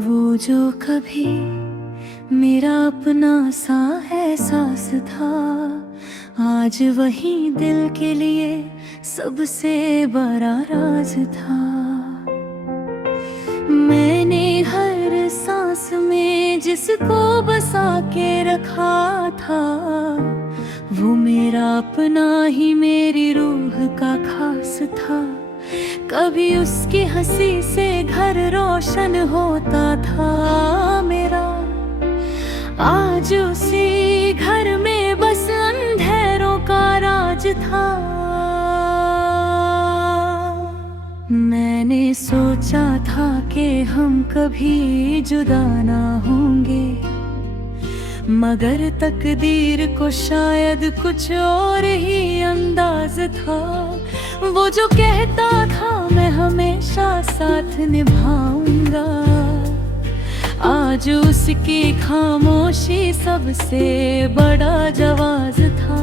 वो जो कभी मेरा अपना सा एहसास था, आज वही दिल के लिए सबसे बड़ा राज था। मैंने हर सांस में जिसको बसा के रखा था, वो मेरा अपना ही मेरी रूह का खास था। कभी उसकी हंसी से घर रोशन होता था मेरा, आज उसी घर में बस अंधेरों का राज था। मैंने सोचा था कि हम कभी जुदा ना होंगे, मगर तकदीर को शायद कुछ और ही अंदाज था। वो जो कहता था मैं हमेशा साथ निभाऊंगा, आज उसकी खामोशी सबसे बड़ा जवाब था।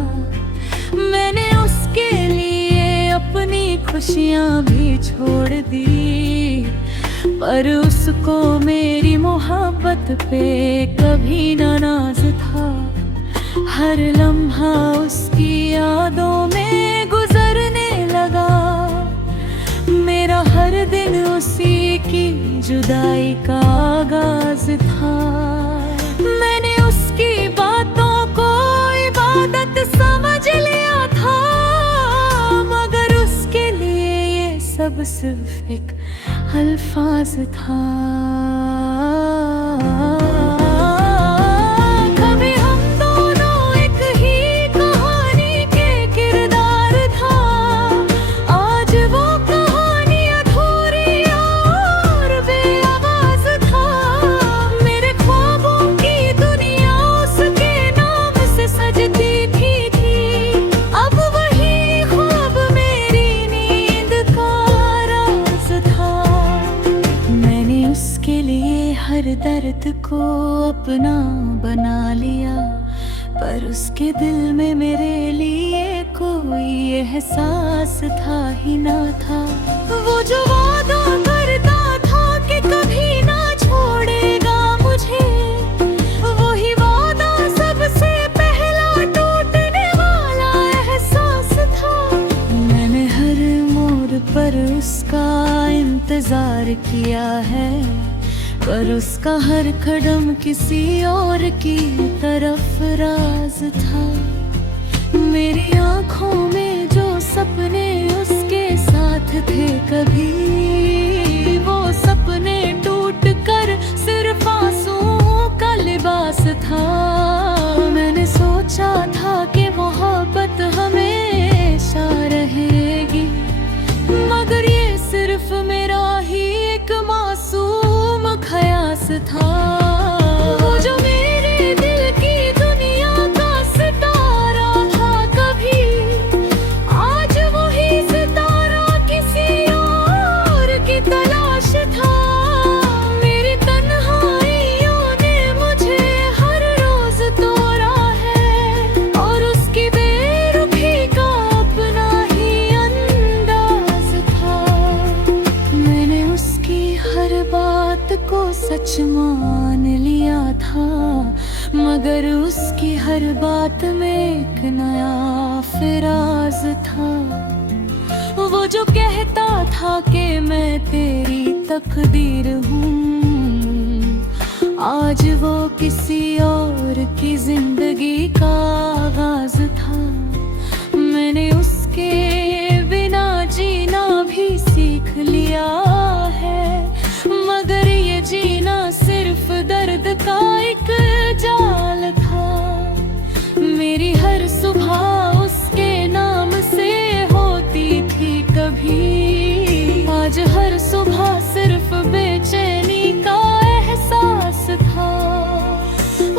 मैंने उसके लिए अपनी खुशियां भी छोड़ दी, पर उसको मेरी मोहब्बत पे कभी ना नाज था। हर लम्हा उसकी यादों में गुजरने लगा, मेरा हर दिन उसी की जुदाई का आगाज था। मैंने उसकी बातों को इबादत समझ लिया था, मगर उसके लिए ये सब सिर्फ एक अल्फाज था। कभी हम दोनों एक ही कहानी के किरदार था, आज वो कहानी अधूरी और बेआवाज था। मेरे ख्वाबों की दुनिया उसके नाम से सजती थी, अब वही ख्वाब मेरी नींद का राज था। मैंने उसके लिए हर दर्द को अपना बना लिया, पर उसके दिल में मेरे लिए कोई एहसास था ही ना था। वो जो वादा करता था कि कभी ना छोड़ेगा मुझे, वही वादा सबसे पहला टूटने वाला एहसास था। मैंने हर मोड़ पर उसका इंतजार किया है, पर उसका हर कदम किसी और की तरफ राज था। मेरी आंखों में जो सपने उसके साथ थे कभी, वो सपने टूट कर सिर्फ आंसुओं का लिबास था। मैंने सोचा था कि मोहब्बत हमेशा रहेगी, मगर ये सिर्फ मेरा ही एक मासूम ख्यास था। वो जो मेरे दिल की दुनिया का सितारा था कभी, आज वही सितारा किसी और की तलाश था। मेरी तन्हाइयों ने मुझे हर रोज तोड़ा है, और उसकी बेरुखी का अपना ही अंदाज था। मैंने उसकी हर बात को सच मान लिया था, मगर उसकी हर बात में एक नया फिराज था। वो जो कहता था कि मैं तेरी तकदीर हूँ, आज वो किसी और की जिंदगी का आगाज था। मैंने उसके बिना जीना भी सीख लिया है, मगर ये जीना सिर्फ दर्द का एक जाल था। मेरी हर सुबह उसके नाम से होती थी कभी, आज हर सुबह सिर्फ बेचैनी का एहसास था।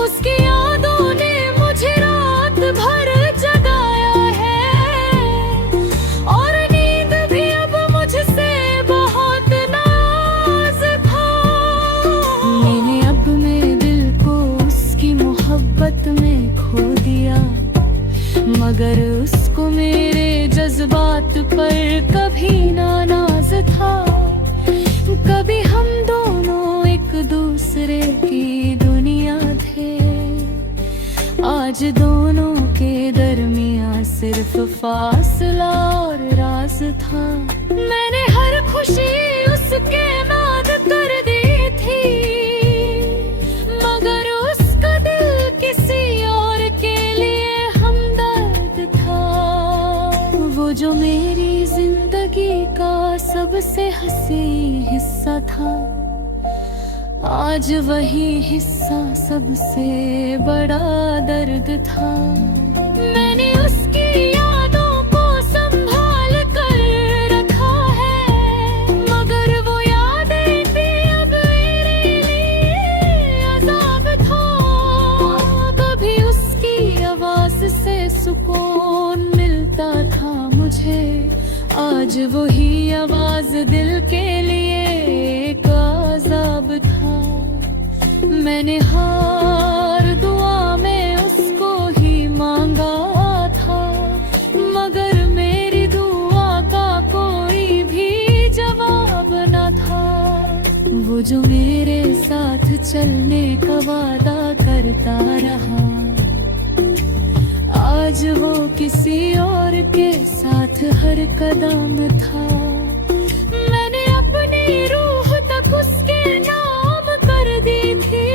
उसकी यादों ने मुझे रात भर जगाया है, और नींद भी अब मुझसे बहुत नाज था। मैंने अब मेरे दिल को उसकी मोहब्बत में खो दिया, मगर उसको मेरे जज्बात पर कभी ना नाज था। कभी हम दोनों एक दूसरे की दुनिया थे। आज दोनों के दरमियां सिर्फ फासला और राज था। मैंने हर खुशी उसके नाद कर दी थी, मगर उसका दिल किसी और के लिए हमदर्द था। वो जो मेरी जिंदगी का सबसे हंसी हिस्सा था, आज वही हिस्सा सबसे बड़ा दर्द था। मैंने उसकी यादों को संभाल कर रखा है, मगर वो यादें भी अब मेरे लिए अज़ाब था। कभी उसकी आवाज़ से सुकून मिलता था मुझे, आज वही आवाज़ दिल के लिए एक अज़ाब था। मैंने हर दुआ में उसको ही मांगा था, मगर मेरी दुआ का कोई भी जवाब न था। वो जो मेरे साथ चलने का वादा करता रहा, आज वो किसी और के साथ हर कदम था। मैंने अपनी रूह तक उसके नाम कर दी थी,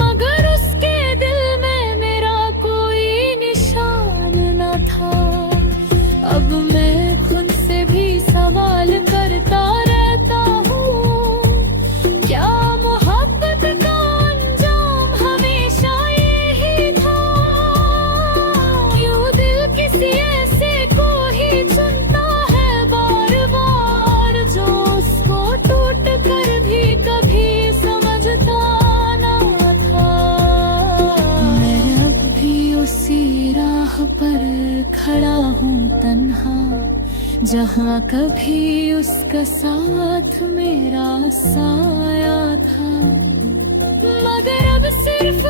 मगर उसके दिल में मेरा कोई निशान न था। अब मैं खुद से भी सवाल करता रहता हूँ, क्या मोहब्बत का अंजाम हमेशा यही था? क्यों दिल किसी ऐसे को ही चुनता है बार बार, जो उसको टूट कर भी कभी समझता ना था। मैं अब भी उसी राह पर खड़ा हूँ तन्हा, जहाँ कभी उसका साथ मेरा साया था। मगर अब सिर्फ